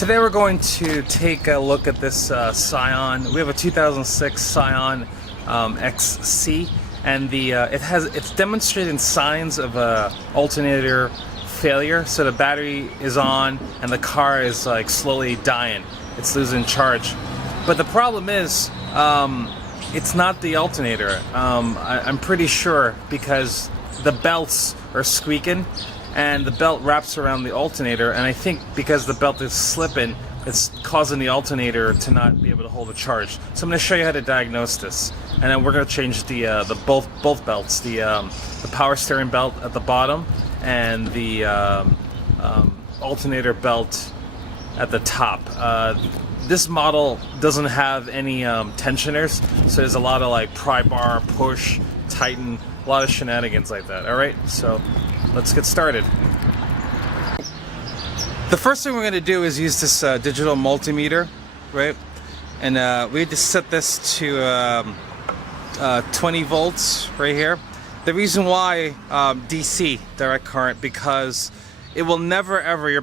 Today we're going to take a look at this Scion. We have a 2006 Scion XC, and it's demonstrating signs of a alternator failure. So the battery is on, and the car is like slowly dying. It's losing charge. But the problem is, it's not the alternator. I'm pretty sure, because the belts are squeaking. And the belt wraps around the alternator, and I think because the belt is slipping, it's causing the alternator to not be able to hold a charge. So I'm going to show you how to diagnose this, and then we're going to change the both belts, the power steering belt at the bottom and the alternator belt at the top. This model doesn't have any tensioners, so there's a lot of like pry bar, push, tighten, a lot of shenanigans like that. All right, so let's get started. The first thing we're going to do is use this digital multimeter, right? And we had to set this to 20 volts right here. The reason why DC, direct current, because it will never ever,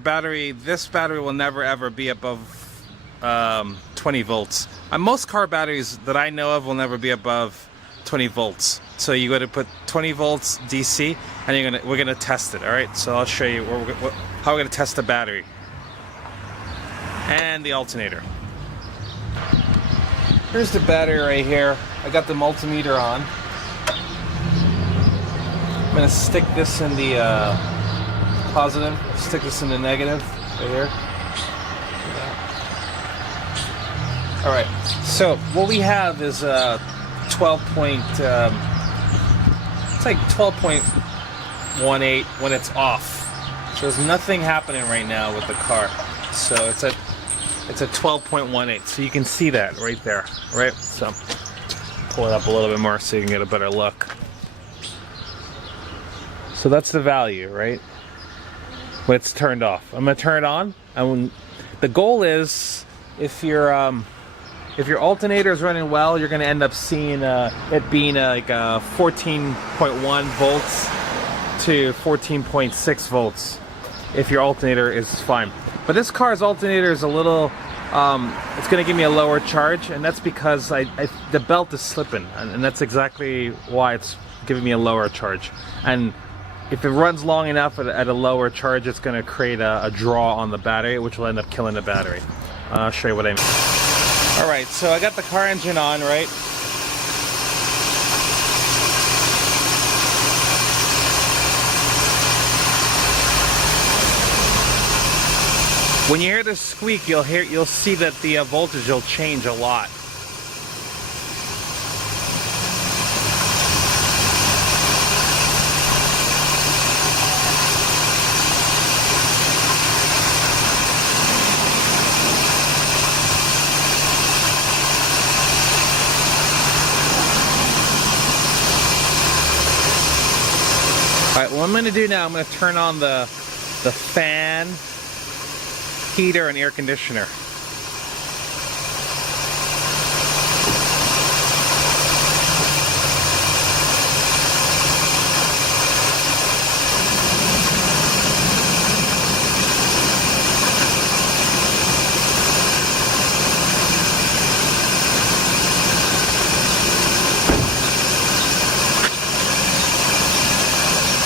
this battery will never ever be above 20 volts. And most car batteries that I know of will never be above 20 volts. So you got to put 20 volts DC, and we're gonna test it. All right. So I'll show you how we're gonna test the battery and the alternator. Here's the battery right here. I got the multimeter on. I'm gonna stick this in the positive. Stick this in the negative right here. All right. So what we have is 12.18 when it's off. So there's nothing happening right now with the car. So it's at 12.18. So you can see that right there, right? So pull it up a little bit more so you can get a better look. So that's the value, right? When it's turned off. I'm gonna turn it on, and the goal is, if your alternator is running well, you're going to end up seeing it being like 14.1 volts to 14.6 volts if your alternator is fine. But this car's alternator is a little, it's going to give me a lower charge, and that's because the belt is slipping, and that's exactly why it's giving me a lower charge. And if it runs long enough at a lower charge, it's going to create a draw on the battery, which will end up killing the battery. I'll show you what I mean. Alright, so I got the car engine on, right? When you hear this squeak, you'll see that the voltage will change a lot. Alright, what I'm going to do now, I'm going to turn on the fan, heater, and air conditioner.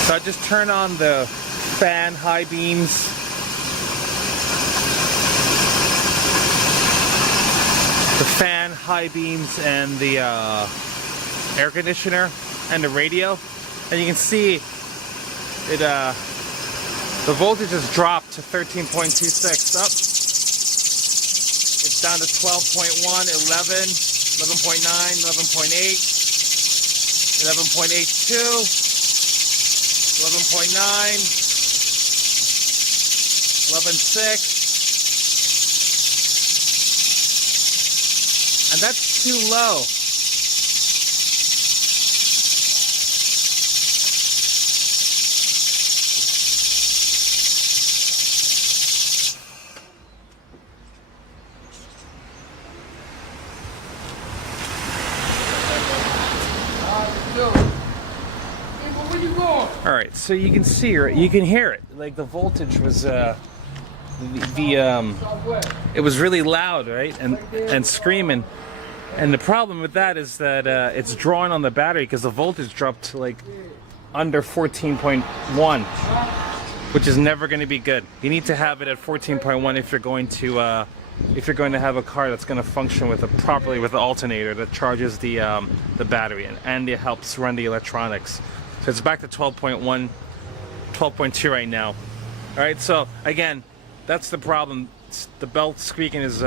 So I just turn on the fan, high beams. The fan, high beams, and the air conditioner and the radio. And you can see it. The voltage has dropped to 13.26. Up. It's down to 12.1, 11, 11.9, 11.8, 11.82. 11.9, 11.6, and that's too low. All right, so you can see, or you can hear it. Like the voltage was it was really loud, right, and screaming. And the problem with that is that it's drawing on the battery because the voltage dropped to like under 14.1, which is never going to be good. You need to have it at 14.1 if you're going to have a car that's going to function with properly with the alternator that charges the battery and it helps run the electronics. So it's back to 12.1, 12.2 right now. All right, so again, that's the problem. The belt squeaking is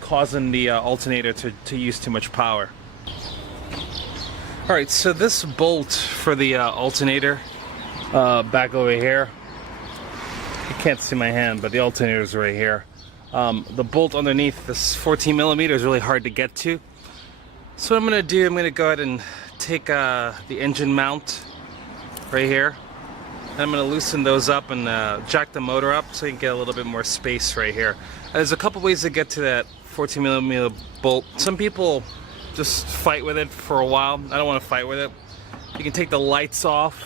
causing the alternator to use too much power. All right, so this bolt for the alternator back over here, you can't see my hand, but the alternator is right here. The bolt underneath this 14 millimeter is really hard to get to. So what I'm gonna do, I'm gonna go ahead and take the engine mount right here, and I'm gonna loosen those up and jack the motor up so you can get a little bit more space right here. There's a couple ways to get to that 14 millimeter bolt. Some people just fight with it for a while. I don't want to fight with it. You can take the lights off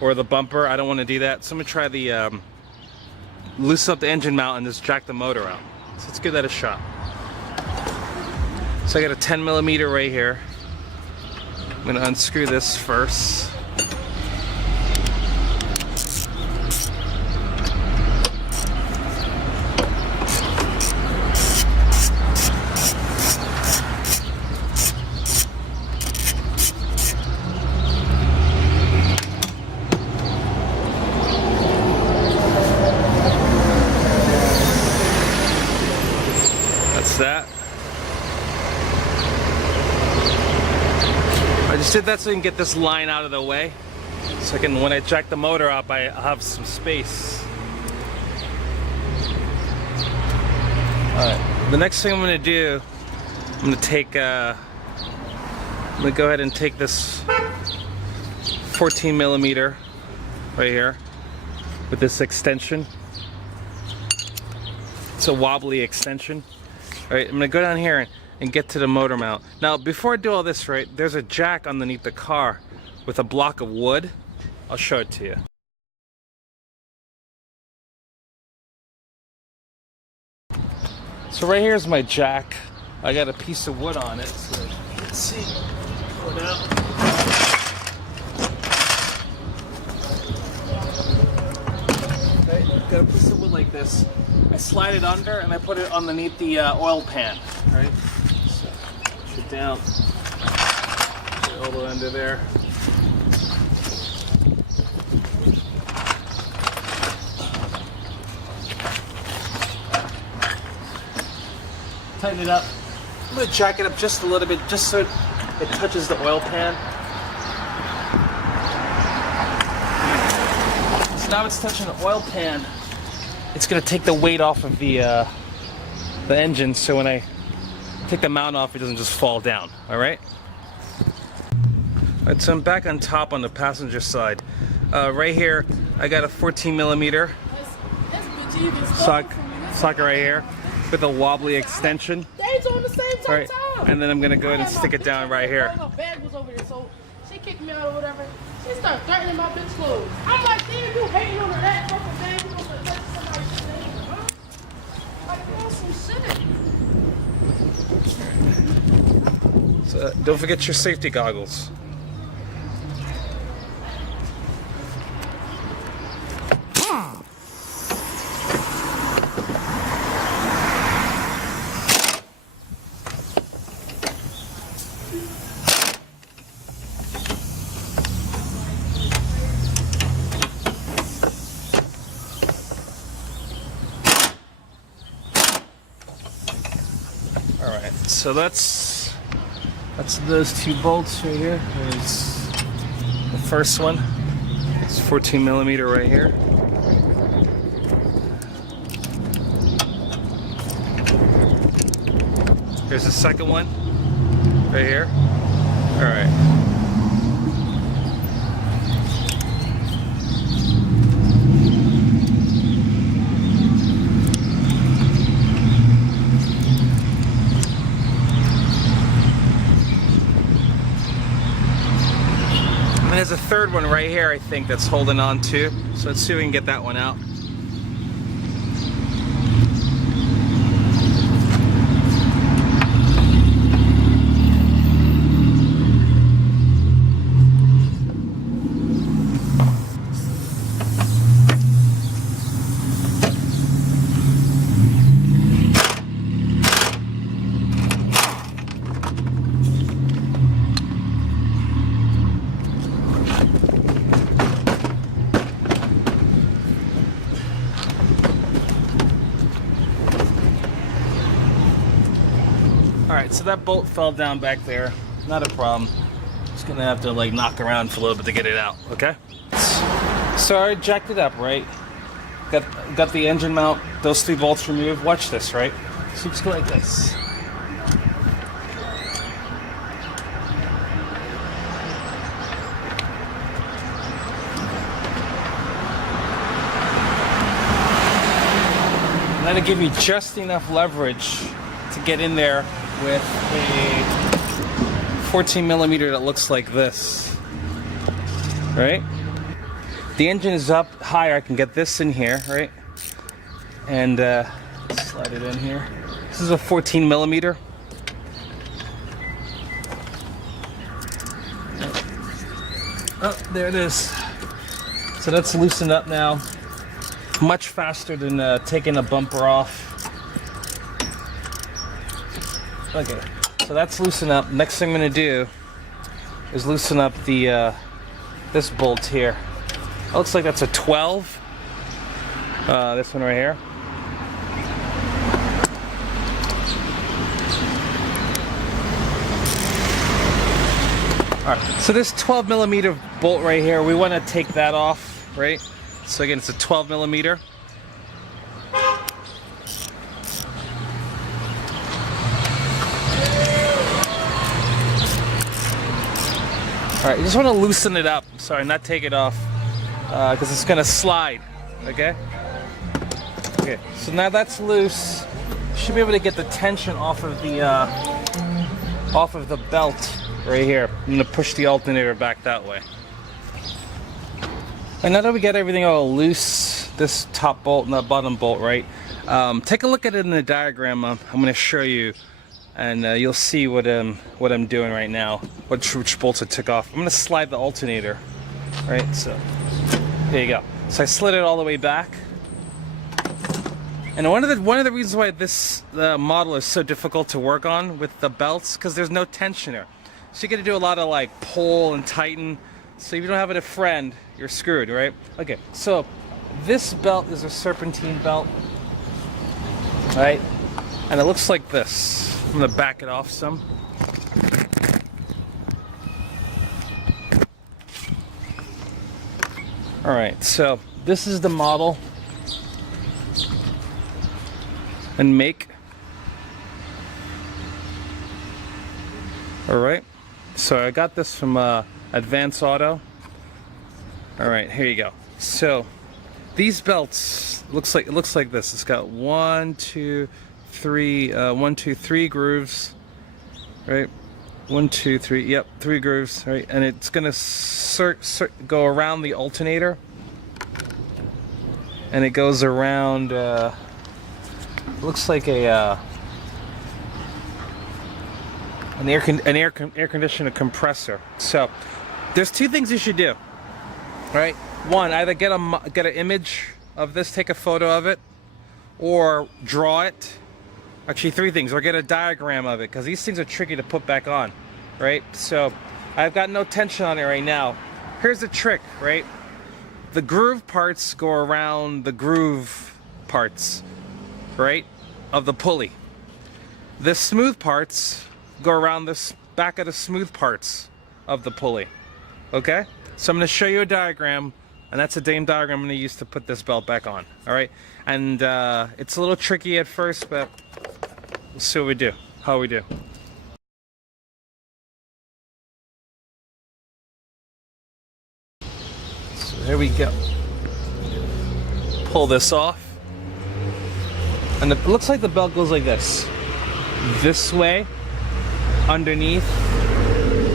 or the bumper. I don't want to do that. So I'm gonna try the loosen up the engine mount and just jack the motor out. So let's give that a shot. So I got a 10 millimeter right here. I'm gonna unscrew this first. That. I just did that so you can get this line out of the way, so I can, when I jack the motor up, I have some space. Alright, the next thing I'm going to do, I'm going to take, I'm going to go ahead and take this 14 millimeter right here with this extension. It's a wobbly extension. Alright, I'm gonna go down here and get to the motor mount. Now, before I do all this, right, there's a jack underneath the car with a block of wood. I'll show it to you. So right here's my jack. I got a piece of wood on it, so you can see. Pull it out. Okay, got a piece of wood like this. I slide it under and I put it underneath the oil pan, right? So push it down, put it all the way under there. Tighten it up. I'm gonna jack it up just a little bit, just so it touches the oil pan. So now it's touching the oil pan. It's going to take the weight off of the engine, so when I take the mount off, it doesn't just fall down. All right. All right. So I'm back on top on the passenger side. Right here, I got a 14 millimeter socket right here with a wobbly extension. All right. And then I'm going to go ahead and stick it down right here. She kicked me out or whatever. She started threatening my bitch clothes. I'm like, damn, you hating on the rat fucking bag. You don't let somebody's name, huh? Like, some shit. So, don't forget your safety goggles. So that's those two bolts right here. There's the first one. It's 14 millimeter right here. There's the second one right here. All right. There's a third one right here, I think, that's holding on too. So let's see if we can get that one out. so that bolt fell down back there. Not a problem. Just gonna have to like knock around for a little bit to get it out, okay? So I jacked it up, right? Got the engine mount, those 3 bolts removed. Watch this, right? So just go like this. And that'll give you just enough leverage to get in there with a 14 millimeter that looks like this, right? The engine is up higher. I can get this in here, right? And slide it in here. This is a 14 millimeter. Oh, there it is. So that's loosened up now. Much faster than taking a bumper off. Okay, so that's loosened up. Next thing I'm gonna do is loosen up the this bolt here. It looks like that's a 12. This one right here. All right, so this 12 millimeter bolt right here, we want to take that off, right? So again, it's a 12 millimeter. All right, you just want to loosen it up. Sorry, not take it off, because it's gonna slide. Okay. Okay. So now that's loose. You should be able to get the tension off of the belt right here. I'm gonna push the alternator back that way. And now that we get everything all loose, this top bolt and the bottom bolt, right? Take a look at it in the diagram. I'm gonna show you. And you'll see what I'm doing right now, which bolts I took off. I'm gonna slide the alternator, right? So there you go. So I slid it all the way back. And one of the reasons why this model is so difficult to work on with the belts, because there's no tensioner. So you got to do a lot of like pull and tighten. So if you don't have it a friend, you're screwed, right? Okay. So this belt is a serpentine belt, right? And it looks like this. I'm gonna back it off some. All right, so this is the model and make. All right, so I got this from Advance Auto. All right, here you go. So these belts looks like this. It's got 1, 2, 3 grooves, right? 1, 2, 3. Yep, 3 grooves, right? And it's gonna go around the alternator, and it goes around. Looks like an air conditioner compressor. So there's 2 things you should do, right? One, either get an image of this, take a photo of it, or draw it. Actually, 3 things, or get a diagram of it, because these things are tricky to put back on, right? So I've got no tension on it right now. Here's the trick, right? The groove parts go around the groove parts, right, of the pulley. The smooth parts go around the back of the smooth parts of the pulley, okay? So I'm going to show you a diagram, and that's the same diagram I'm going to use to put this belt back on, all right? And it's a little tricky at first, but we'll see what we do, how we do. So here we go. Pull this off. And it looks like the belt goes like this. This way, underneath,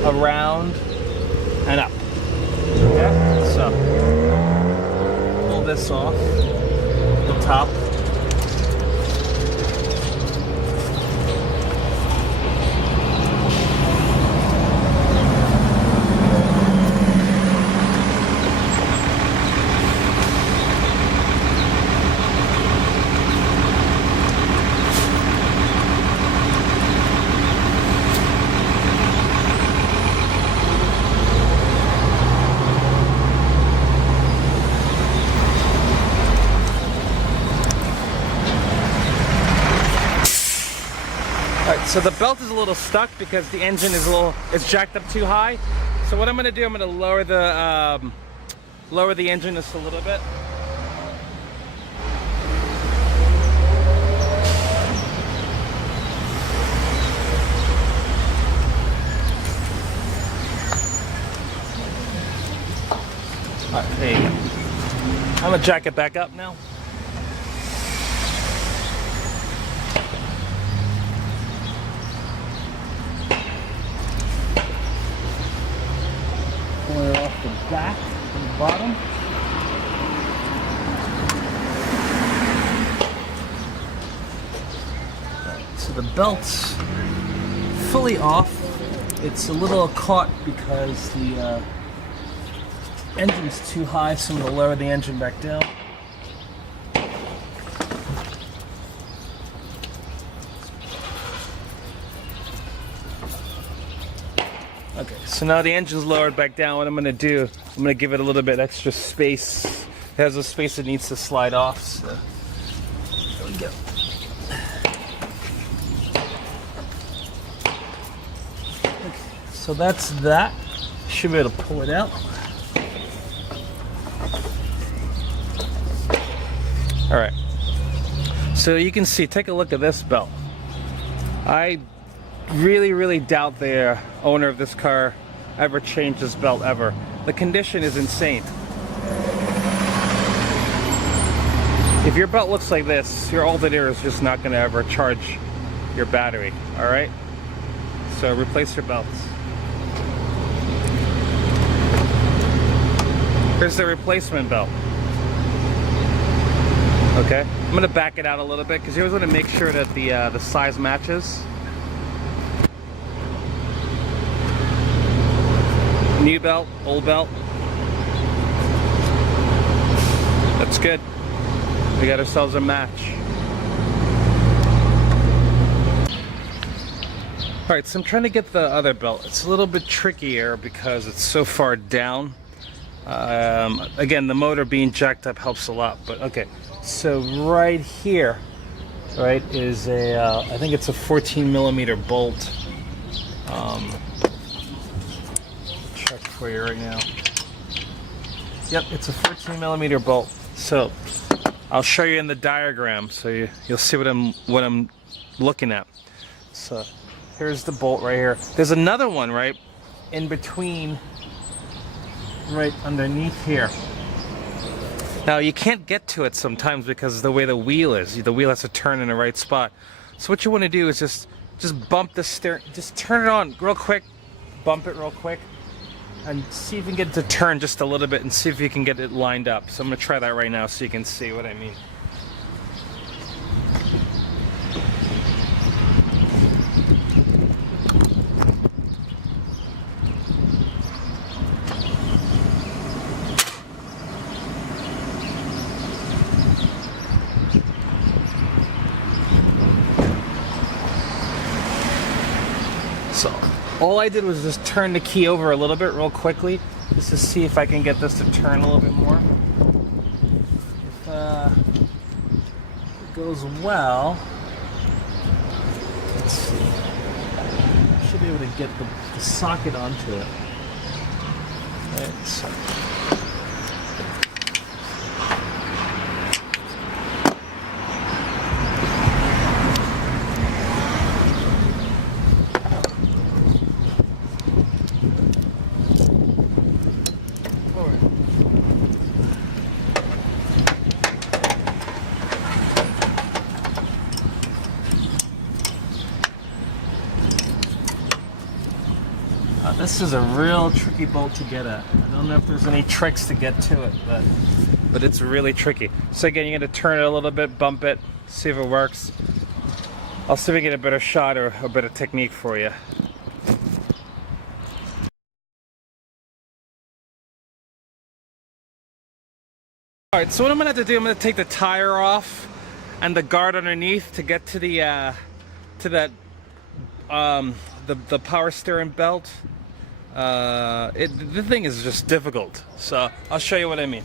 around, and up. Okay? So, pull this off, the top. So the belt is a little stuck because the engine is it's jacked up too high. So what I'm going to do, I'm going to lower the engine just a little bit. All right, there you go. I'm going to jack it back up now. Pull it off the back and the bottom. So the belt's fully off. It's a little caught because the engine's too high, so I'm going to lower the engine back down. Okay, so now the engine's lowered back down. What I'm going to do, I'm going to give it a little bit extra space. It has a space that needs to slide off. So there we go. Okay, so that's that. Should be able to pull it out. All right. So you can see, take a look at this belt. I really doubt the owner of this car ever changed this belt ever. The condition is insane. If your belt looks like this, your alternator is just not going to ever charge your battery. All right, so replace your belts. Here's the replacement belt. Okay, I'm going to back it out a little bit because you always want to make sure that the size matches. New belt, old belt. That's good. We got ourselves a match. Alright, so I'm trying to get the other belt. It's a little bit trickier because it's so far down. Again, the motor being jacked up helps a lot, but okay. So right here, right, is I think it's a 14mm bolt. Check for you right now. Yep, it's a 14mm bolt. So I'll show you in the diagram, so you'll see what I'm looking at. So here's the bolt right here. There's another one right in between, right underneath here. Now you can't get to it sometimes because of the way the wheel is. The wheel has to turn in the right spot. So what you want to do is just bump the steering, just turn it on real quick, bump it real quick, and see if you can get it to turn just a little bit and see if you can get it lined up. So I'm going to try that right now so you can see what I mean. So all I did was just turn the key over a little bit real quickly just to see if I can get this to turn a little bit more. If it goes well, let's see. I should be able to get the socket onto it. Right, so. This is a real tricky bolt to get at. I don't know if there's any tricks to get to it, but it's really tricky. So again, you're going to turn it a little bit, bump it, see if it works. I'll see if I can get a better shot or a better technique for you. Alright, so what I'm going to have to do, I'm going to take the tire off and the guard underneath to get to the power steering belt. The thing is just difficult, so I'll show you what I mean.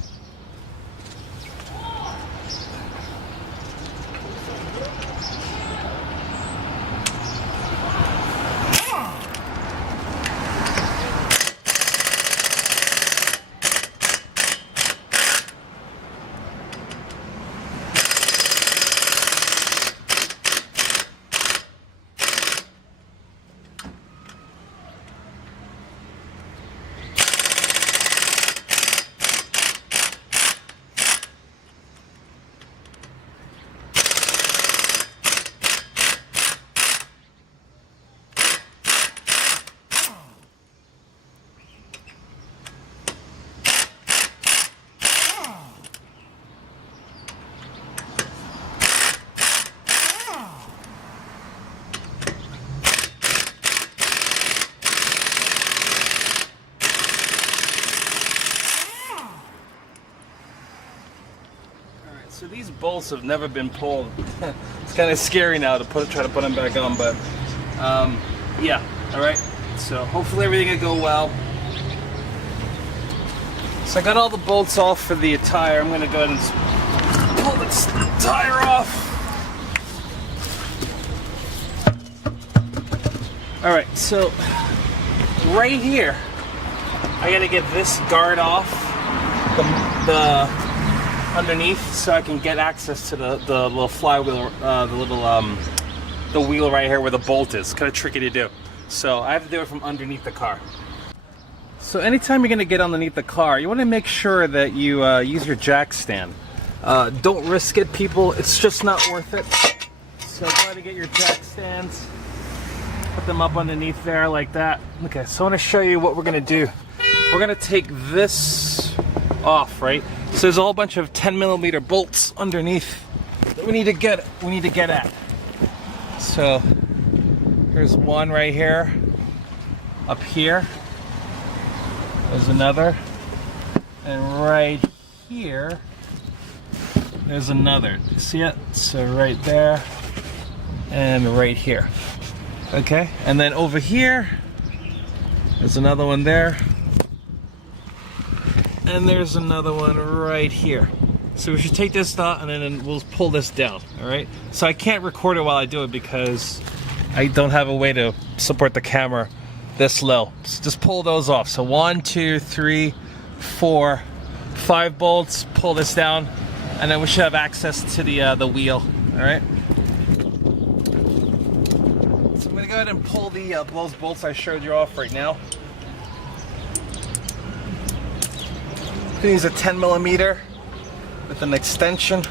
So these bolts have never been pulled. It's kind of scary now to try to put them back on, but yeah. All right. So hopefully everything will go well. So I got all the bolts off for the tire. I'm gonna go ahead and pull this tire off. All right. So right here, I gotta get this guard off the underneath so I can get access to the little flywheel, the wheel right here where the bolt is. Kind of tricky to do. So I have to do it from underneath the car. So anytime you're gonna get underneath the car, you wanna make sure that you use your jack stand. Don't risk it, people. It's just not worth it. So try to get your jack stands, put them up underneath there like that. Okay, so I wanna show you what we're gonna do. We're gonna take this off, right? So there's a whole bunch of 10mm bolts underneath that we need to get at. So here's one right here, up here. There's another, and right here there's another. See it? So right there and right here. Okay, and then over here there's another one there. And there's another one right here. So we should take this out and then we'll pull this down, all right? So I can't record it while I do it because I don't have a way to support the camera this low. So just pull those off. So 1, 2, 3, 4, 5 bolts, pull this down, and then we should have access to the wheel, all right? So I'm gonna go ahead and pull those bolts I showed you off right now. Use a 10mm with an extension.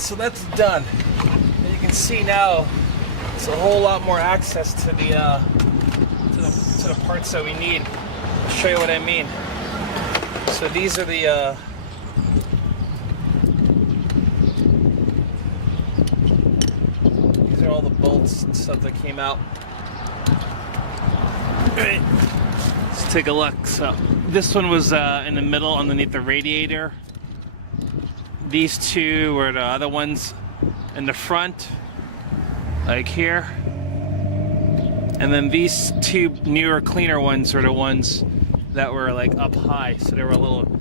so that's done. And you can see now it's a whole lot more access to the parts that we need. I'll show you what I mean. So these are the these are all the bolts and stuff that came out. Alright, let's take a look. So this one was in the middle underneath the radiator. These two were the other ones in the front, like here. And then these two newer, cleaner ones are the ones that were like up high, so they were a little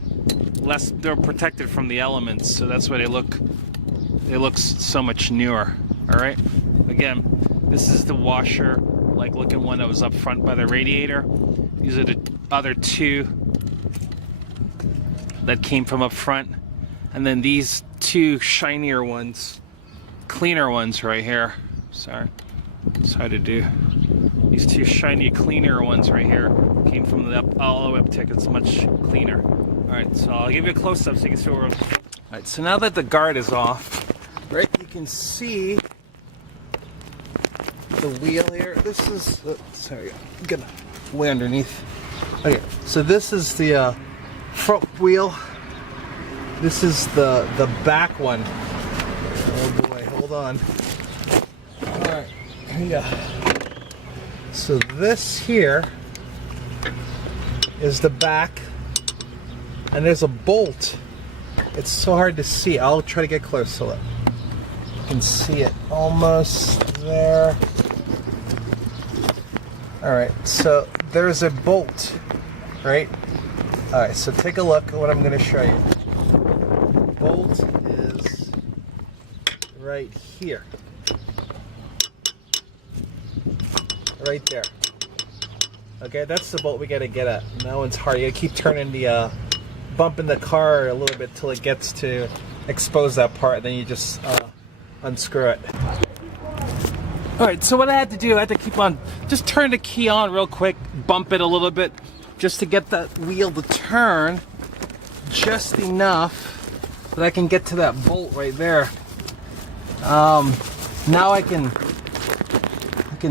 less, they were protected from the elements, so that's why they look so much newer. All right, again, this is the washer, like looking one that was up front by the radiator. These are the other two that came from up front, and then these two shinier ones, cleaner ones right here. Sorry, it's hard to do. These two shiny, cleaner ones right here came from the all the way up tick. It's much cleaner. All right, so I'll give you a close-up so you can see where we're. All right, so now that the guard is off, right, you can see the wheel here. This is, sorry, I'm gonna way underneath. Okay, so this is the front wheel. This is the back one. Oh boy, hold on. All right, here we go. So this here is the back, and there's a bolt. It's so hard to see. I'll try to get close so that you can see it almost there. All right, so there's a bolt, right? All right, so take a look at what I'm going to show you. Bolt is right here. Right there. Okay, that's the bolt we gotta get at. And that one's hard. You gotta keep turning the, bumping the car a little bit till it gets to expose that part. Then you just unscrew it. All right, so what I had to do, I had to keep on, just turn the key on real quick, bump it a little bit, just to get that wheel to turn just enough that I can get to that bolt right there. Now I can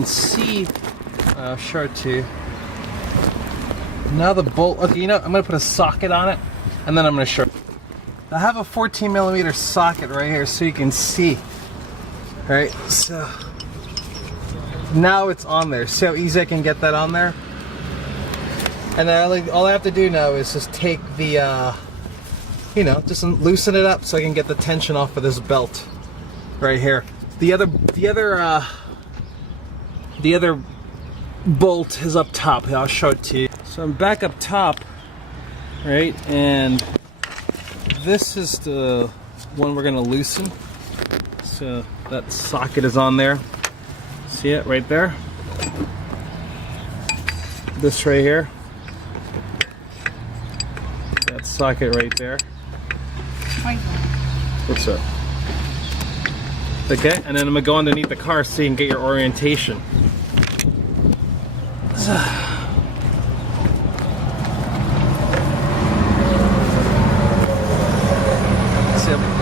see, I'll show it to you. Now the bolt, okay, you know, I'm gonna put a socket on it, and then I'm gonna show you. I have a 14mm socket right here so you can see. All right, so now it's on there. See how easy I can get that on there? And then all I have to do now is just take the, you know, just loosen it up so I can get the tension off of this belt right here. The other bolt is up top. I'll show it to you. So I'm back up top, right? And this is the one we're gonna loosen. So that socket is on there. See it right there? This right here. That socket right there. What's up? Okay, and then I'm gonna go underneath the car so you can get your orientation. So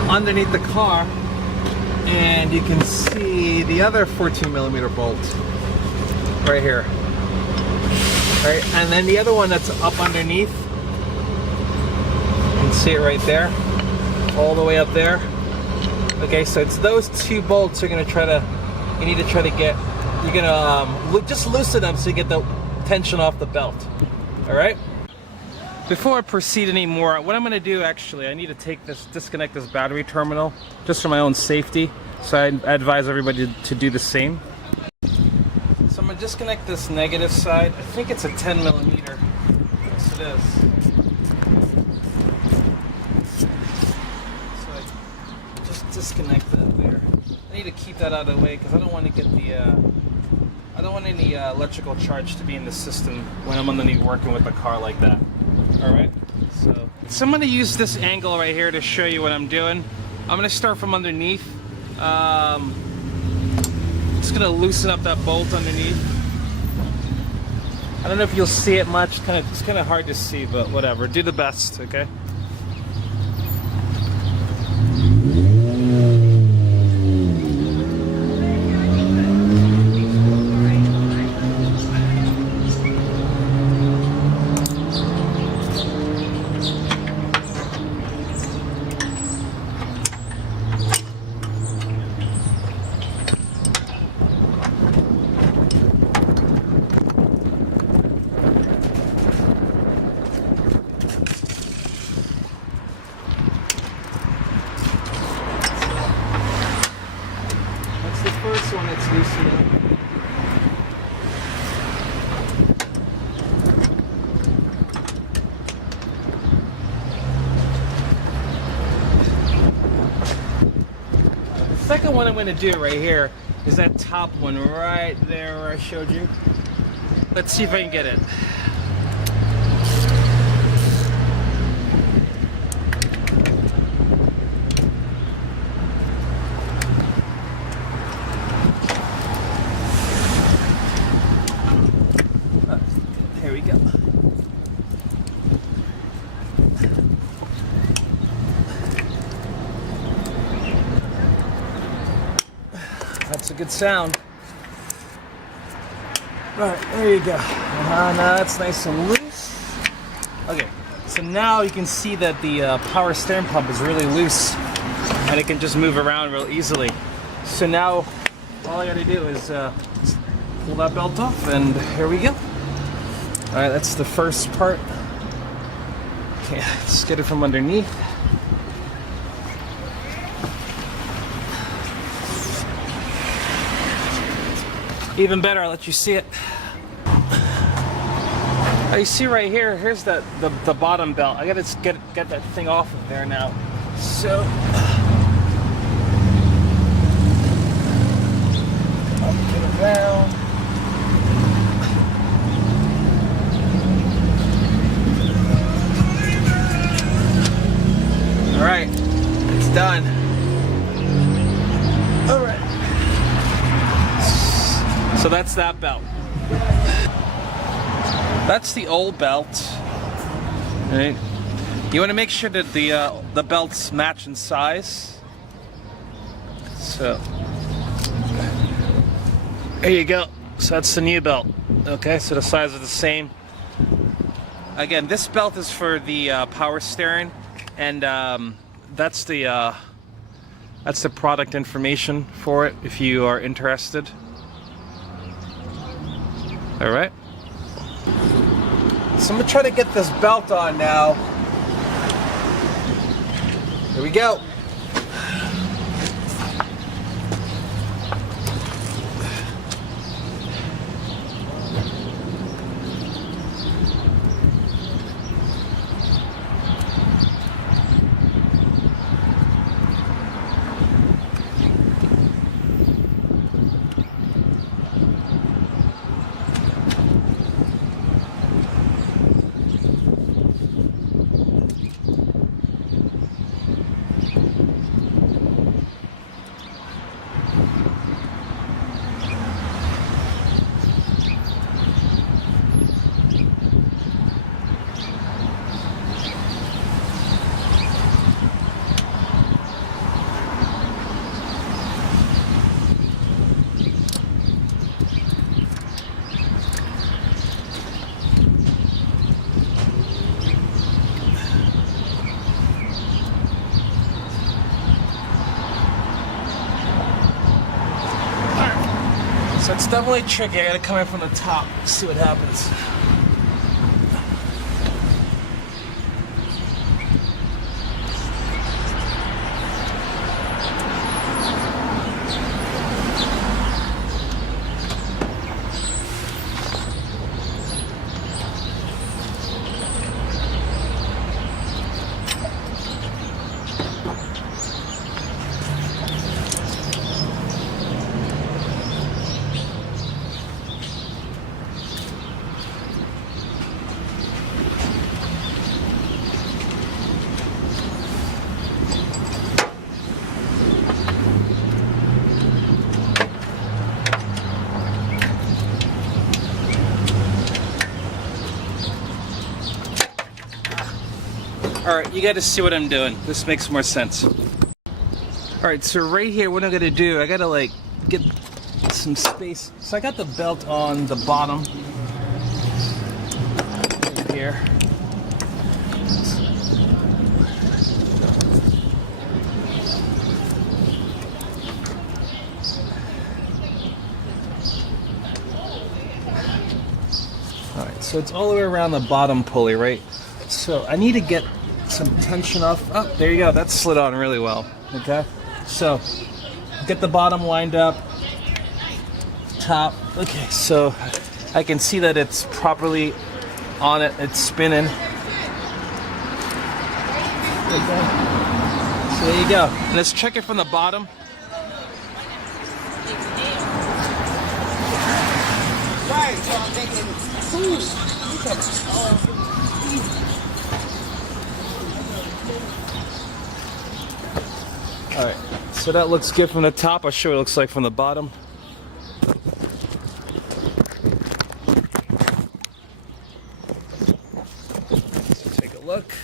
underneath the car, and you can see the other 14mm bolt right here. Right, and then the other one that's up underneath, you can see it right there, all the way up there. Okay, so it's those two bolts you're gonna you need to try to get, you're gonna just loosen them so you get the tension off the belt. All right? Before I proceed anymore, what I'm gonna do actually, I need to disconnect this battery terminal just for my own safety. So I advise everybody to do the same. So I'm gonna disconnect this negative side. I think it's a 10mm. Yes, it is. So I just disconnect that there. I need to keep that out of the way because I don't want to get the I don't want any electrical charge to be in the system when I'm underneath working with the car like that. All right. So I'm going to use this angle right here to show you what I'm doing. I'm going to start from underneath. Just going to loosen up that bolt underneath. I don't know if you'll see it much. It's kind of hard to see, but whatever. Do the best, okay? one that's loosened up. The second one I'm going to do right here is that top one right there where I showed you. Let's see if I can get it. Here we go. That's a good sound. Alright, there you go. Now that's nice and loose. Okay, so now you can see that the power steering pump is really loose and it can just move around real easily. So now all I gotta do is pull that belt off and here we go. Alright, that's the first part. Okay, let's get it from underneath. Even better, I'll let you see it. Oh, you see right here, here's the bottom belt. I gotta get that thing off of there now. So I'll get it around. Alright, it's done. Alright. So that's that belt. That's the old belt. Right? You want to make sure that the belts match in size. So there you go. So that's the new belt. Okay, so the size is the same. Again, this belt is for the power steering, and that's the product information for it if you are interested. All right. So I'm gonna try to get this belt on now. Here we go. So it's definitely tricky. I gotta come in from the top, see what happens. Alright, you gotta see what I'm doing. This makes more sense. Alright, so right here, what I'm gonna do, I gotta like get some space. So I got the belt on the bottom right here. Alright, so it's all the way around the bottom pulley, right? So I need to get some tension off. Oh, there you go. That slid on really well. Okay. So get the bottom lined up. top. Okay, so I can see that it's properly on it. It's spinning. So there you go. Let's check it from the bottom. Right, so I'm thinking, All right, so that looks good from the top. I'll show you what it looks like from the bottom. So take a look.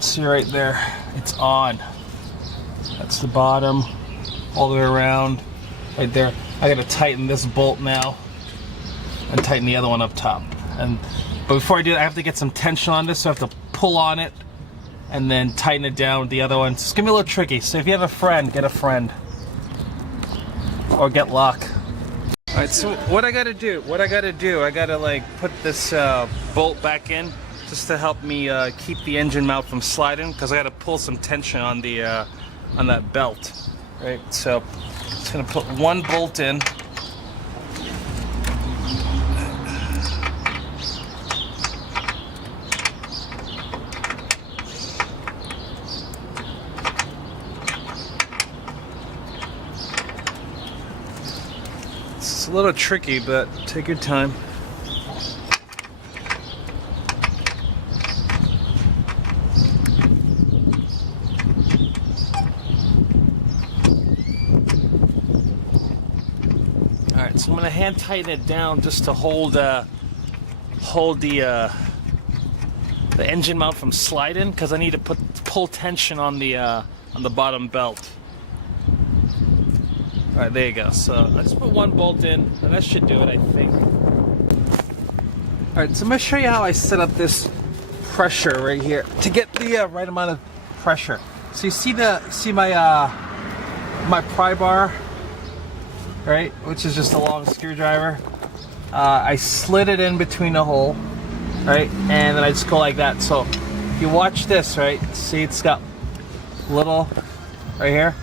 See right there, it's on. That's the bottom, all the way around, right there. I gotta tighten this bolt now, and tighten the other one up top. But before I do that, I have to get some tension on this, so I have to pull on it, and then tighten it down with the other one. It's gonna be a little tricky, so if you have a friend, get a friend. Or get luck. Alright, so what I gotta do, I gotta like put this bolt back in, just to help me keep the engine mount from sliding, because I gotta pull some tension on the on that belt, right? So just gonna put one bolt in. It's a little tricky, but take your time. Alright, so I'm going to hand tighten it down just to hold the engine mount from sliding, because I need to pull tension on the bottom belt. Alright, there you go. So I just put one bolt in, and that should do it, I think. Alright, so I'm going to show you how I set up this pressure right here to get the right amount of pressure. So you see my pry bar, right, which is just a long screwdriver. I slid it in between the hole, right, and then I just go like that. So if you watch this, right, see it's got little right here.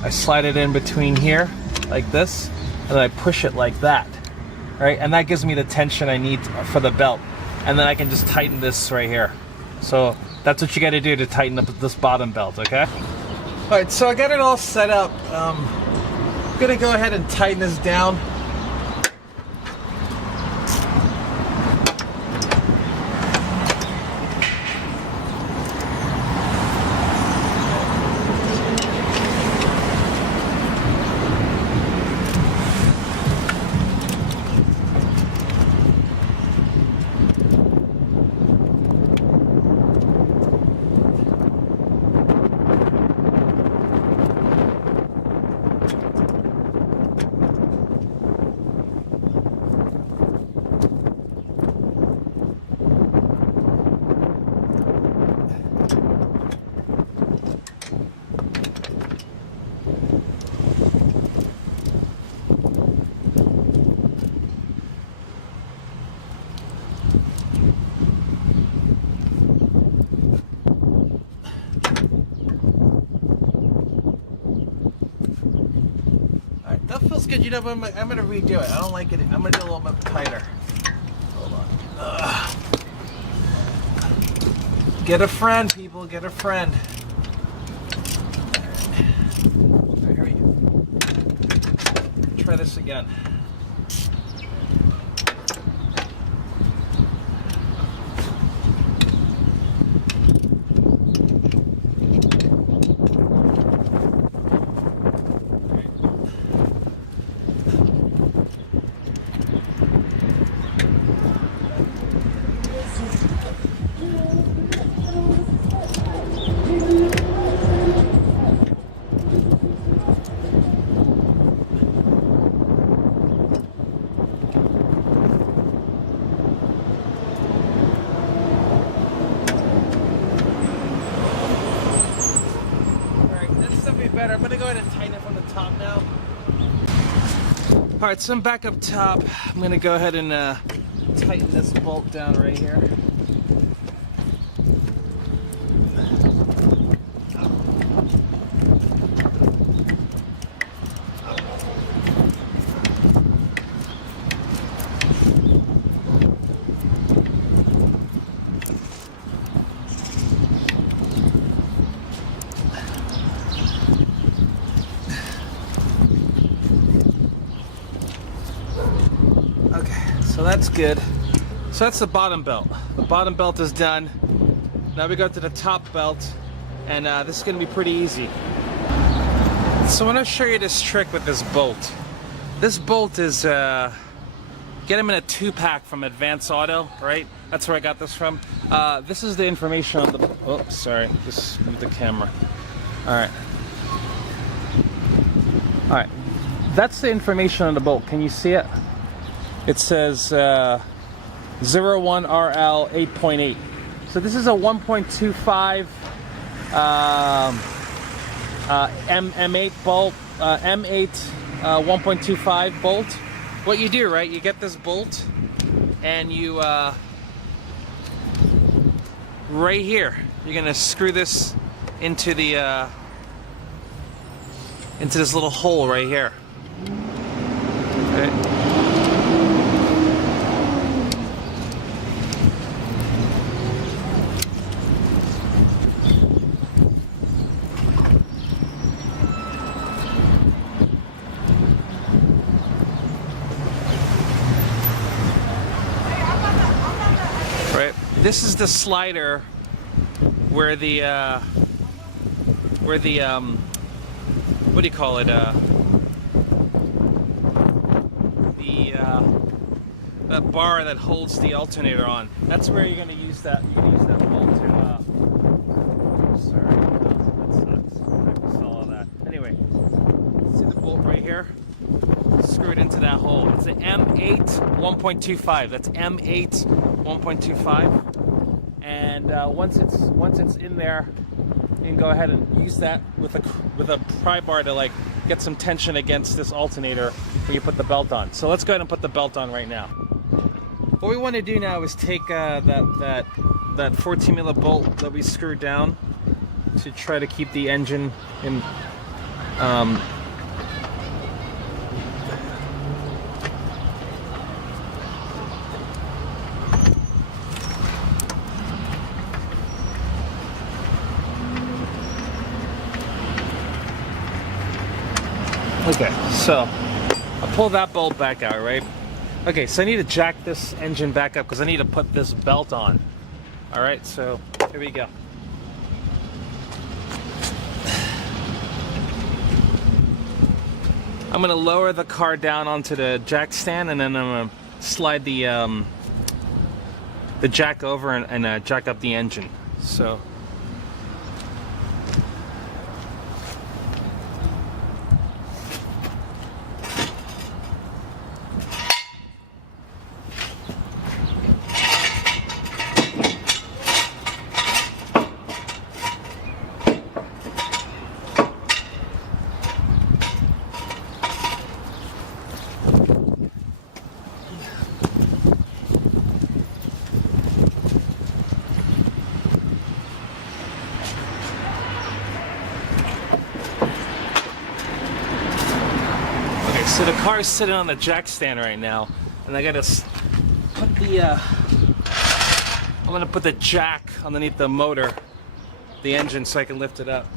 I slide it in between here like this, and then I push it like that, right, and that gives me the tension I need for the belt, and then I can just tighten this right here. So that's what you got to do to tighten up this bottom belt, okay? All right, so I got it all set up. I'm gonna go ahead and tighten this down. That feels good, you know, but I'm gonna redo it. I don't like it. I'm gonna do a little bit tighter. Hold on. Get a friend, people. Get a friend. All right, here we go. Try this again. Better. I'm gonna go ahead and tighten it from the top now. All right, so I'm back up top. I'm gonna go ahead and tighten this bolt down right here. that's good. So that's the bottom belt. The bottom belt is done. Now we go to the top belt, and this is going to be pretty easy. So I want to show you this trick with this bolt. This bolt is, get them in a 2-pack from Advance Auto, right? That's where I got this from. This is the information on the, oh, sorry, just move the camera. All right. All right, that's the information on the bolt. Can you see it? It says 01RL 8.8. So this is a 1.25 M8 bolt, M8 1.25 bolt. What you do, right? You get this bolt, and you right here, you're gonna screw this into the into this little hole right here. Okay. Right. This is the slider where the what do you call it? That bar that holds the alternator on. That's where you're going to use that. You're going to use that bolt to. Sorry, that sucks. I saw all that. Anyway, see the bolt right here? Screw it into that hole. It's an M8 1.25. That's M8 1.25. And once it's in there, you can go ahead and use that with a pry bar to like get some tension against this alternator when you put the belt on. So let's go ahead and put the belt on right now. What we want to do now is take that 14mm bolt that we screwed down to try to keep the engine in. Okay, so I'll pull that bolt back out, right? Okay, so I need to jack this engine back up because I need to put this belt on. All right, so here we go. I'm gonna lower the car down onto the jack stand, and then I'm gonna slide the jack over and jack up the engine. So. So the car is sitting on the jack stand right now, and I gotta put the I'm gonna put the jack underneath the motor, the engine, so I can lift it up.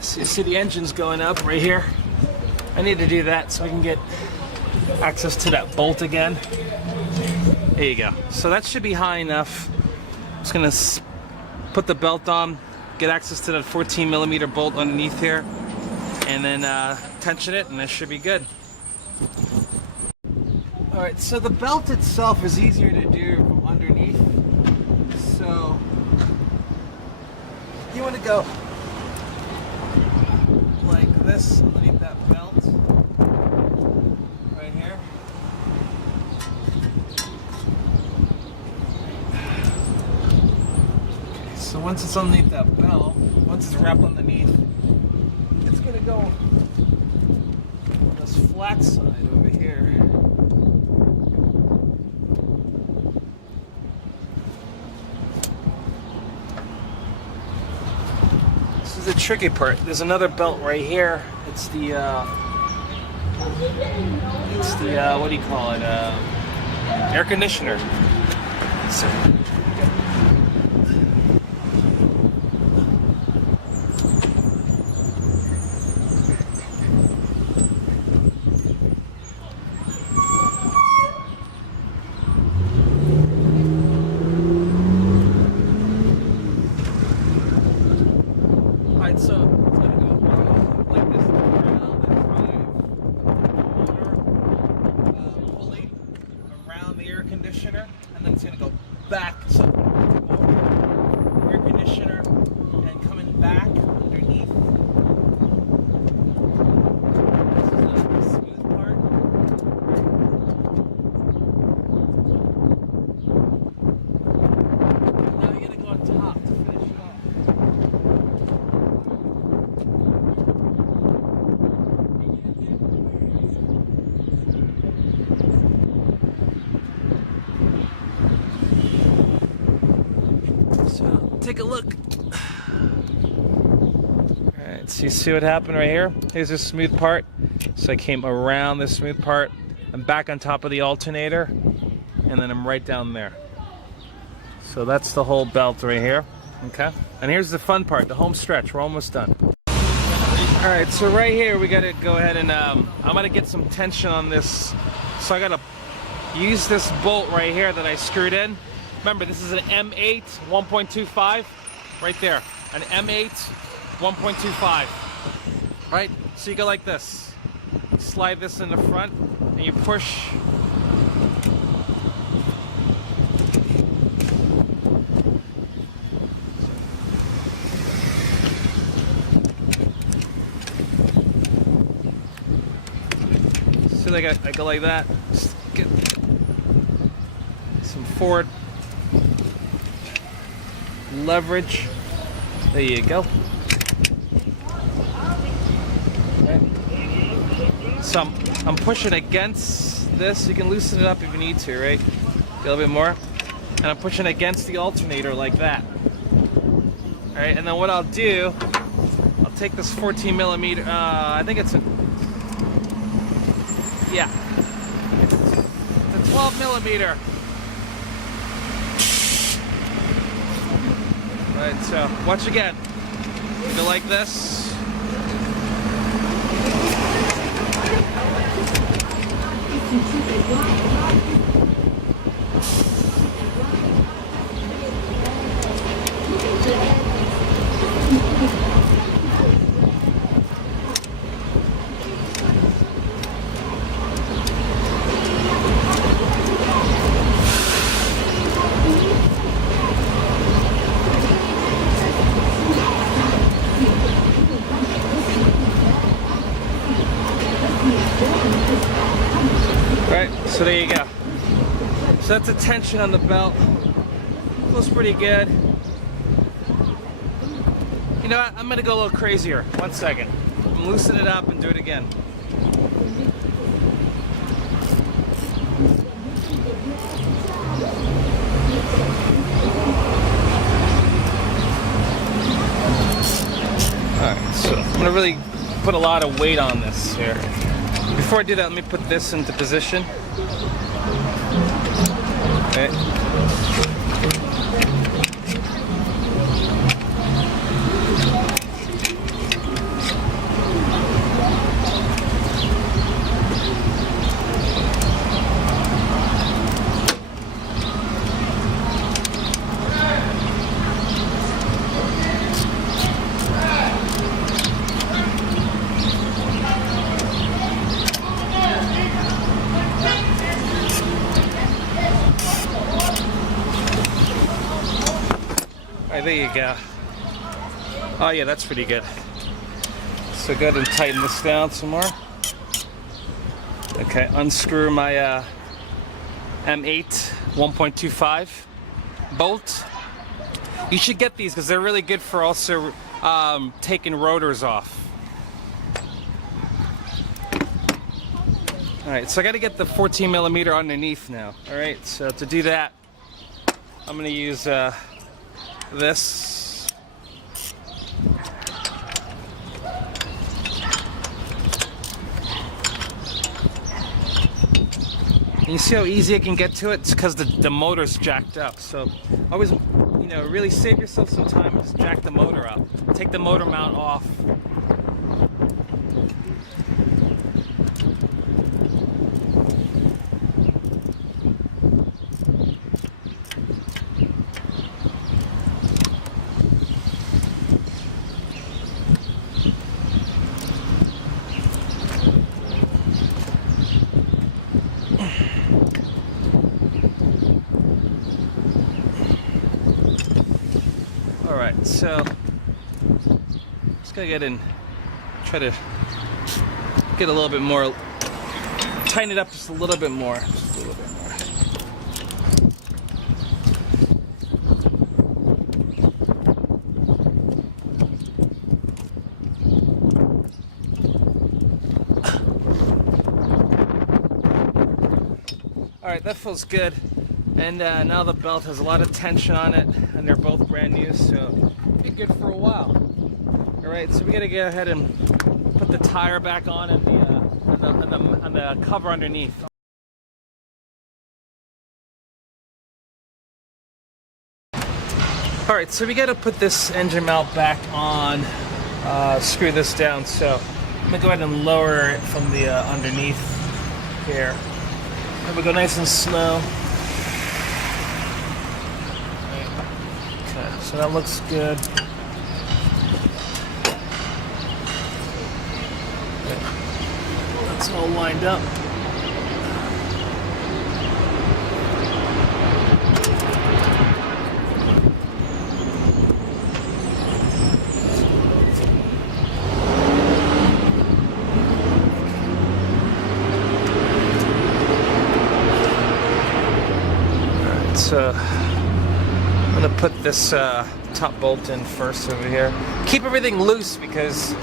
So you see the engine's going up right here. I need to do that so we can get access to that bolt again. There you go. So that should be high enough. I'm just gonna put the belt on, get access to that 14mm bolt underneath here, and then tension it, and that should be good. All right, so the belt itself is easier to do from underneath. So you want to go like this underneath that belt right here. Okay, so once it's underneath that belt, once it's wrapped underneath, it's gonna go this flat side over here. This is the tricky part. There's another belt right here. It's the what do you call it? Air conditioner. So, alright, so it's gonna go like this around and drive the motor pulley around the air conditioner, and then it's gonna go back to the air conditioner and coming back underneath. This is the smooth part. Now you're gonna go on top to finish it off. So take a look. Alright, so you see what happened right here? Here's the smooth part. So I came around the smooth part. I'm back on top of the alternator, and then I'm right down there. So that's the whole belt right here. Okay. And here's the fun part, the home stretch. We're almost done. Alright, so right here we gotta go ahead and I'm gonna get some tension on this. So I gotta use this bolt right here that I screwed in. Remember, this is an M8 1.25 right there. An M8 1.25. Right? So you go like this. Slide this in the front and you push. So I go like that. Just get some forward leverage. There you go. Okay. So I'm pushing against this. You can loosen it up if you need to, right? Get a little bit more. And I'm pushing against the alternator like that. All right, and then what I'll do, I'll take this 14 millimeter, I think it's a, yeah, it's a 12 millimeter. Right, so watch again. Go like this. Right, so there you go. So that's the tension on the belt. Feels pretty good. You know what? I'm gonna go a little crazier. 1 second. Loosen it up and do it again. Alright, so I'm gonna really put a lot of weight on this here. Before I do that, let me put this into position. Okay. There you go. Oh yeah, that's pretty good. So go ahead and tighten this down some more. Okay, unscrew my M8 1.25 bolt. You should get these because they're really good for also taking rotors off. Alright, so I gotta get the 14 millimeter underneath now. Alright, so to do that, I'm gonna use this. And you see how easy I can get to it? It's because the motor's jacked up. So always, you know, really save yourself some time and just jack the motor up. Take the motor mount off. Alright, so just gotta get in, try to get a little bit more, tighten it up just a little bit more. Just a little bit more. Alright, that feels good. And now the belt has a lot of tension on it, and they're both brand new, so it'll be good for a while. Alright, so we gotta go ahead and put the tire back on and the cover underneath. Alright, so we gotta put this engine mount back on, screw this down, so I'm gonna go ahead and lower it from the underneath here. And we go nice and slow. So that looks good. That's all lined up. Alright, so I'm gonna put this top bolt in first over here. Keep everything loose because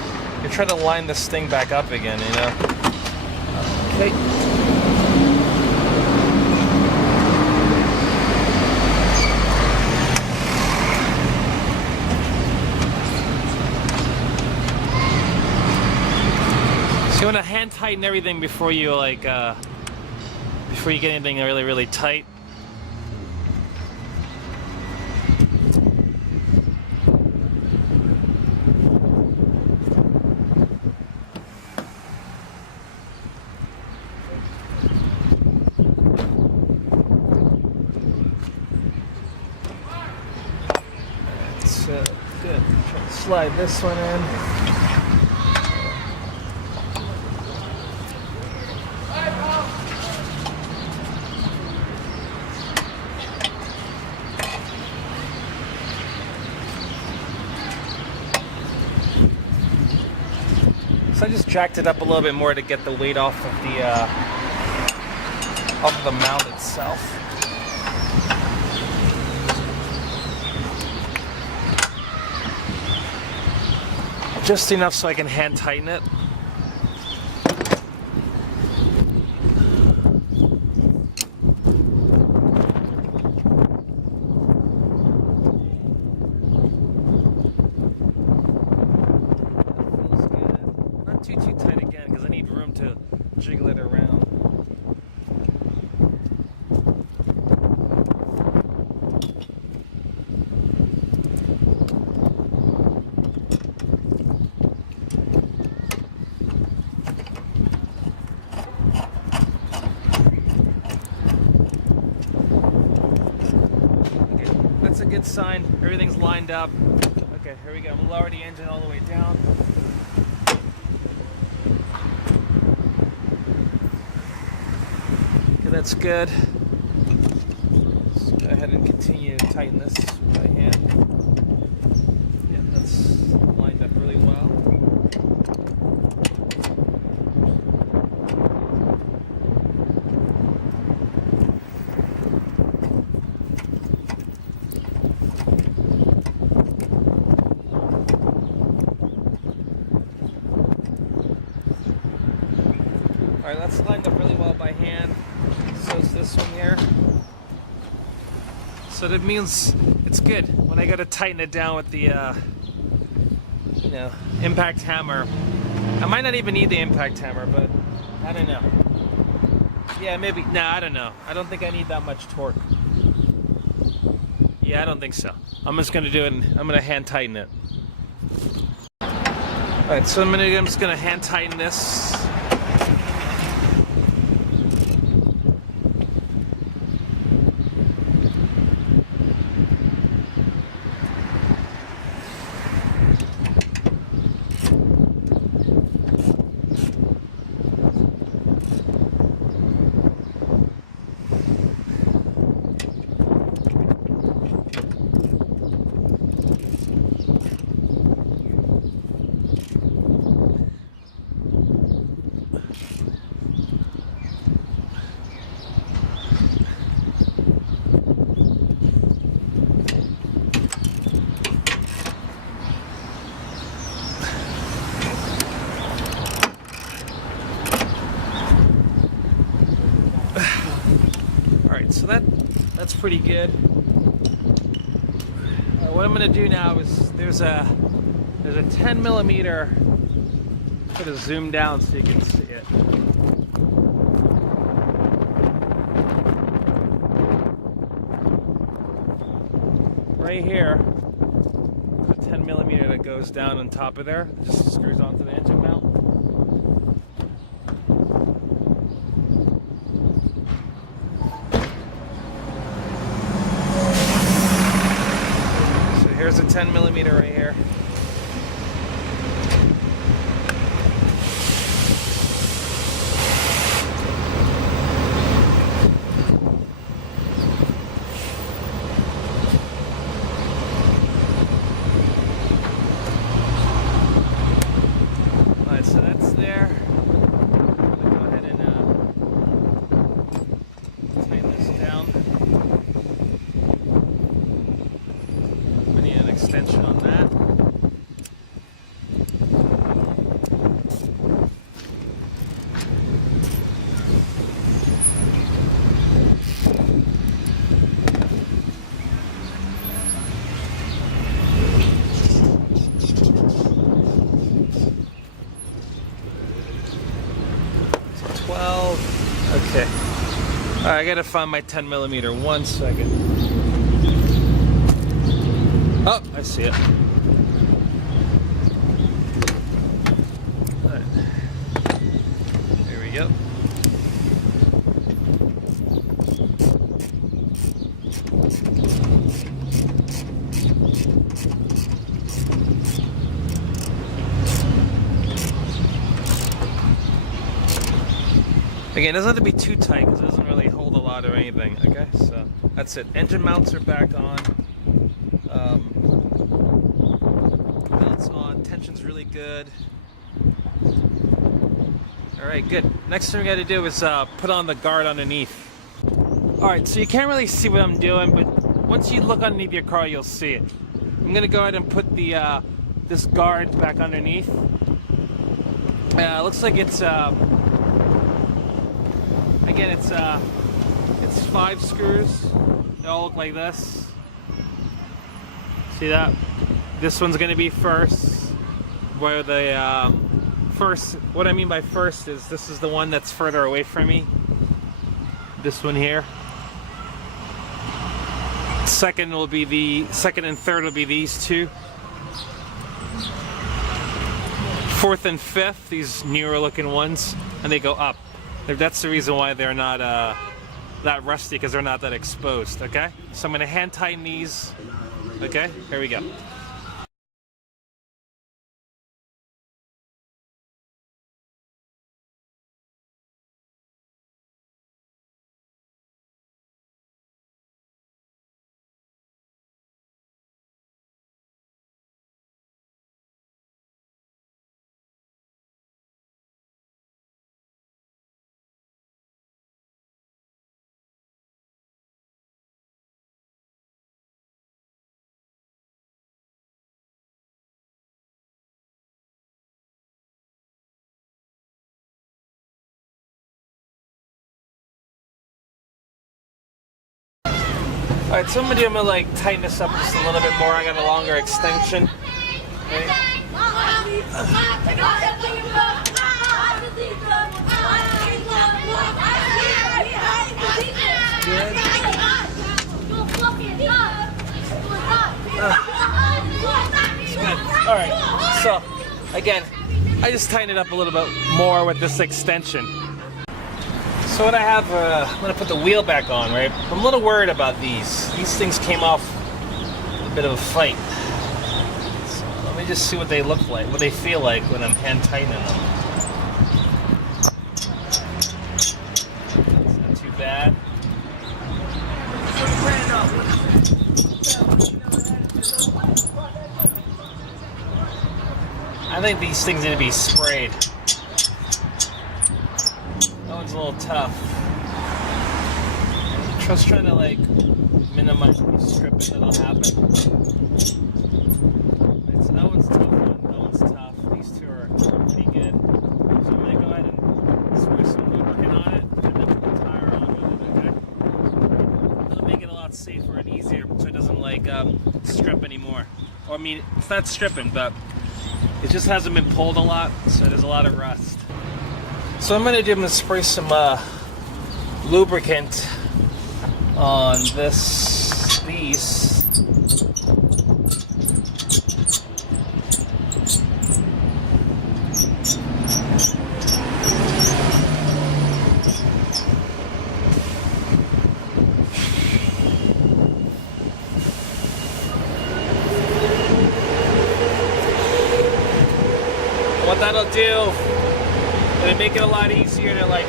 you're trying to line this thing back up again, you know? Okay. So you want to hand tighten everything before you before you get anything really, really tight. Good. Try to slide this one in. So I just jacked it up a little bit more to get the weight off of the mount itself. Just enough so I can hand tighten it. That feels good. Not too tight again because I need room to jiggle it around. That's a good sign. Everything's lined up. Okay, here we go. I'm gonna lower the engine all the way down. Okay, that's good. Let's go ahead and continue to tighten this by hand. Yeah, that's lined up really well. Alright, that's lined up really well by hand. So is this one here. So that means it's good. When I go to tighten it down with the, you know, impact hammer. I might not even need the impact hammer, but I don't know. Yeah, maybe. Nah, I don't know. I don't think I need that much torque. Yeah, I don't think so. I'm just gonna do it. I'm gonna hand tighten it. All right, so I'm just gonna hand tighten this. So that's pretty good. What I'm gonna do now is there's a 10 millimeter. Put a zoom down so you can see it. Right here, there's a 10 millimeter that goes down on top of there. It just screws onto the engine mount. Here's a 10 millimeter right here. Alright, so that's there. I'm gonna go ahead and tighten this down. I need an extension on that. So 12. Okay. All right, I gotta find my 10 millimeter. 1 second. Oh, I see it. All right. There we go. Again, it doesn't have to be too tight because it doesn't really hold a lot or anything. Okay, so that's it. Engine mounts are back on. Mounts on. Tension's really good. All right, good. Next thing we got to do is put on the guard underneath. All right, so you can't really see what I'm doing, but once you look underneath your car, you'll see it. I'm gonna go ahead and put the this guard back underneath. Looks like it's again, it's 5 screws. They all look like this. See that? This one's gonna be first. Where the first, what I mean by first is this is the one that's further away from me. This one here. Second will be the second and third will be these two. Fourth and fifth, these newer looking ones, and they go up. That's the reason why they're not that rusty, because they're not that exposed. Okay, so I'm going to hand tighten these. Okay, here we go. Alright, so I'm gonna like tighten this up just a little bit more. I got a longer extension. Right? Alright, so again, I just tighten it up a little bit more with this extension. So what I have, I'm going to put the wheel back on, right? I'm a little worried about these. These things came off a bit of a fight. So let me just see what they look like, what they feel like when I'm hand tightening them. It's not too bad. I think these things need to be sprayed. That one's a little tough. Just trying to like minimize the stripping that'll happen. Right, so that one's tough. That one's tough. These two are pretty good. So I'm gonna go ahead and spray some lubricant on it and then put the tire on with it. Okay. It'll make it a lot safer and easier, so it doesn't like strip anymore. Or I mean, it's not stripping, but it just hasn't been pulled a lot, so there's a lot of rust. So I'm going to spray some lubricant on these. What that'll do, it'll make it a lot easier to like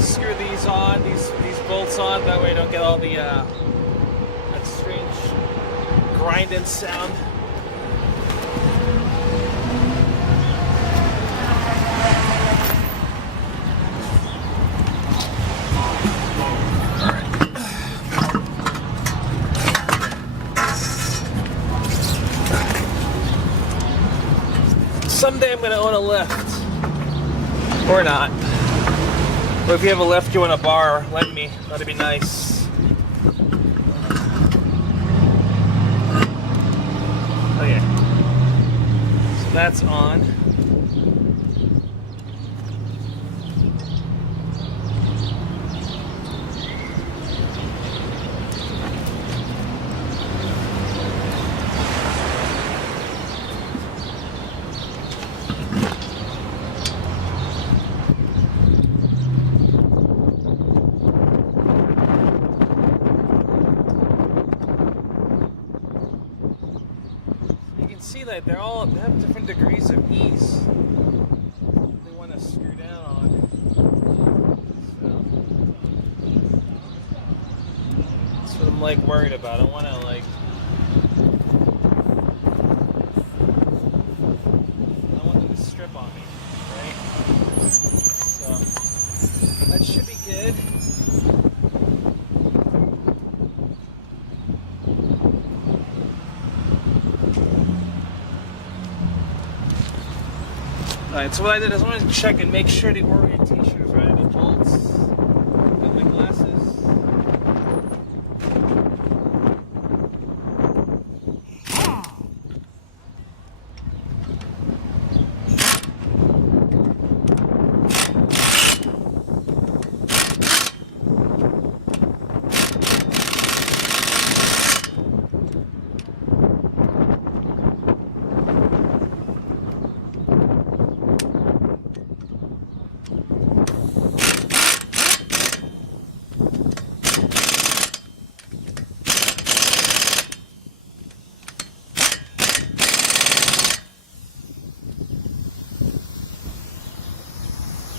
screw these on, these bolts on. That way I don't get all the that strange grinding sound. Someday I'm going to own a lift. Or not. Or if you have a lift you want to borrow, lend me. That'd be nice. Okay. So that's on. See that they have different degrees of ease they want to screw down on. So that's what I'm like worried about. I want to like I want them to strip on me, right? So that should be good. Alright, so what I did is I wanted to check and make sure the orientation is right on the bolts. Got my glasses.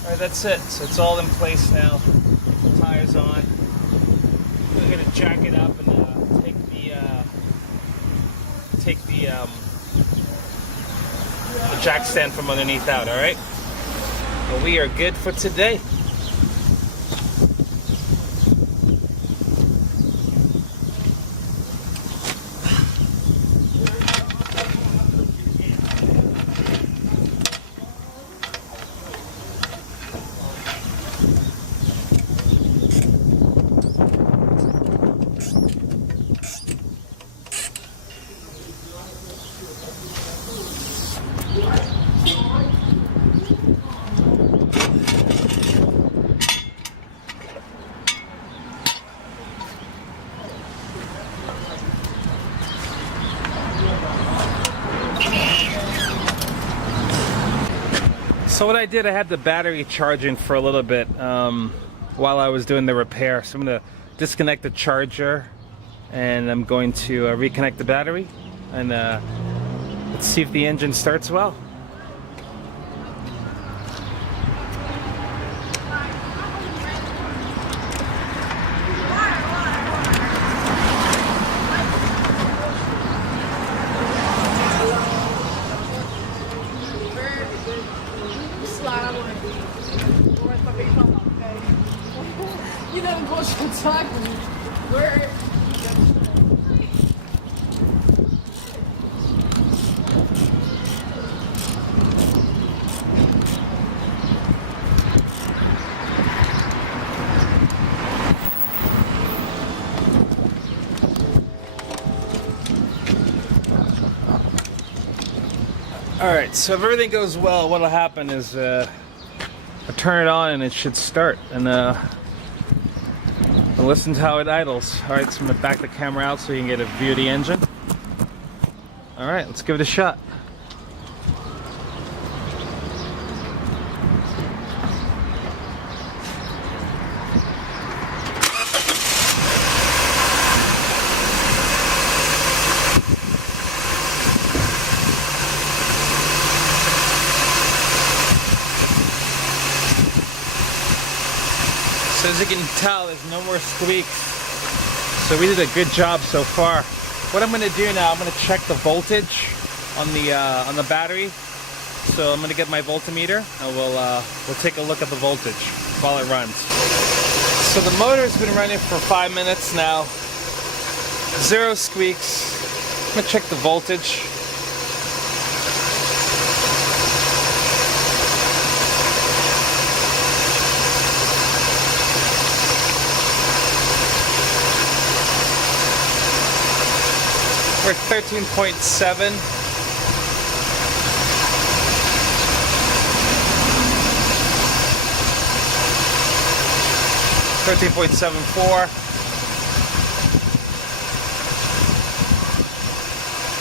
Alright, that's it. So it's all in place now. Tires on. We're gonna jack it up and take the jack stand from underneath out. All right. Well, we are good for today. So what I did, I had the battery charging for a little bit while I was doing the repair. So I'm going to disconnect the charger and I'm going to reconnect the battery and let's see if the engine starts well. You never go to talk to me. Where? Alright, so if everything goes well, what'll happen is I turn it on and it should start, and listen to how it idles. Alright, so I'm going to back the camera out so you can get a view of the engine. Alright, let's give it a shot. So as you can tell, there's no more squeaks. So we did a good job so far. What I'm going to do now, I'm going to check the voltage on the battery. So I'm going to get my voltmeter and we'll take a look at the voltage while it runs. So the motor's been running for 5 minutes now. 0 squeaks. I'm going to check the voltage. We're at 13.7.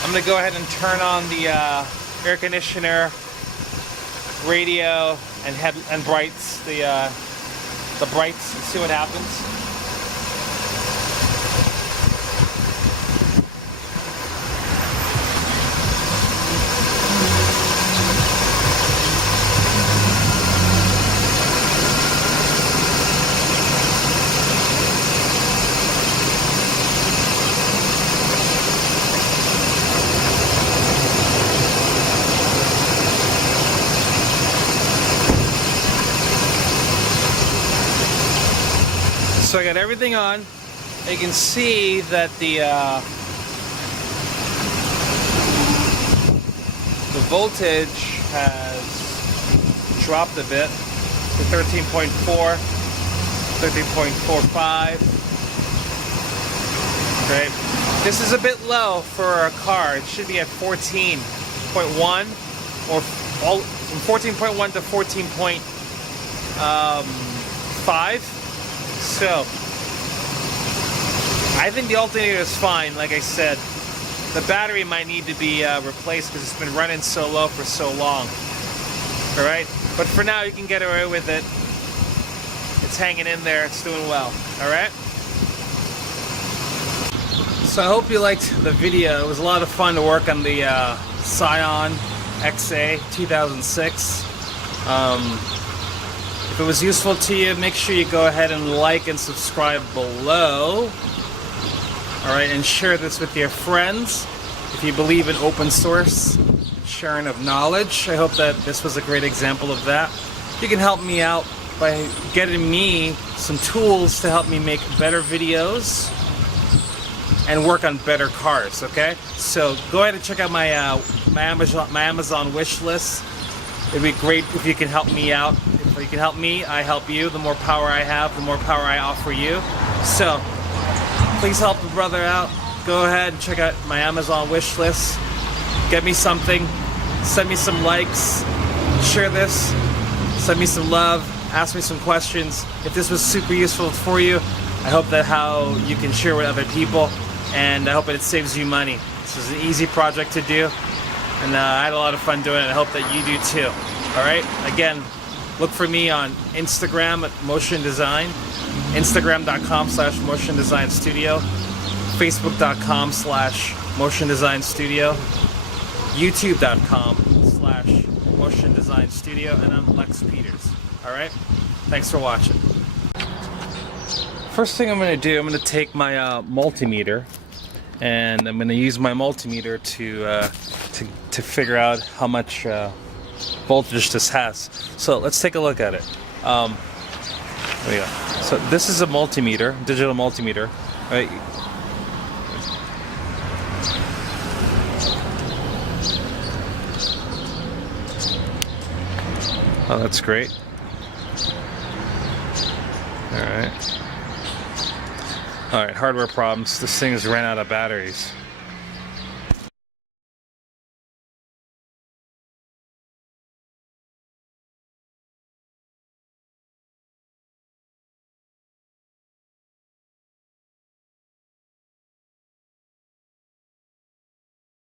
I'm going to go ahead and turn on the air conditioner, radio, and brights, the brights, and see what happens. So I got everything on. You can see that the voltage has dropped a bit to 13.4, 13.45. Okay, this is a bit low for a car. It should be at 14.1 or from 14.1 to 14.5. So, I think the alternator is fine, like I said. The battery might need to be replaced because it's been running so low for so long. Alright? But for now, you can get away with it. It's hanging in there. It's doing well. Alright? So I hope you liked the video. It was a lot of fun to work on the Scion XA 2006. If it was useful to you, make sure you go ahead and like and subscribe below. Alright, and share this with your friends. If you believe in open source, sharing of knowledge, I hope that this was a great example of that. You can help me out by getting me some tools to help me make better videos and work on better cars, okay? So go ahead and check out my Amazon wish list. It'd be great if you can help me out. If you can help me, I help you. The more power I have, the more power I offer you. So, please help a brother out. Go ahead and check out my Amazon wish list. Get me something. Send me some likes. Share this. Send me some love. Ask me some questions. If this was super useful for you, I hope that how you can share with other people. And I hope that it saves you money. This is an easy project to do. And I had a lot of fun doing it. I hope that you do too. All right. Again, look for me on Instagram at Motion Design, Instagram.com/Motion Design Studio, Facebook.com/Motion Design Studio, YouTube.com/Motion Design Studio, and I'm Lex Peters. All right. Thanks for watching. First thing I'm going to do, I'm going to take my multimeter, and I'm going to use my multimeter to figure out how much voltage this has. So let's take a look at it. There we go. So this is a multimeter, digital multimeter, right? Oh, that's great. All right, hardware problems. This thing's ran out of batteries.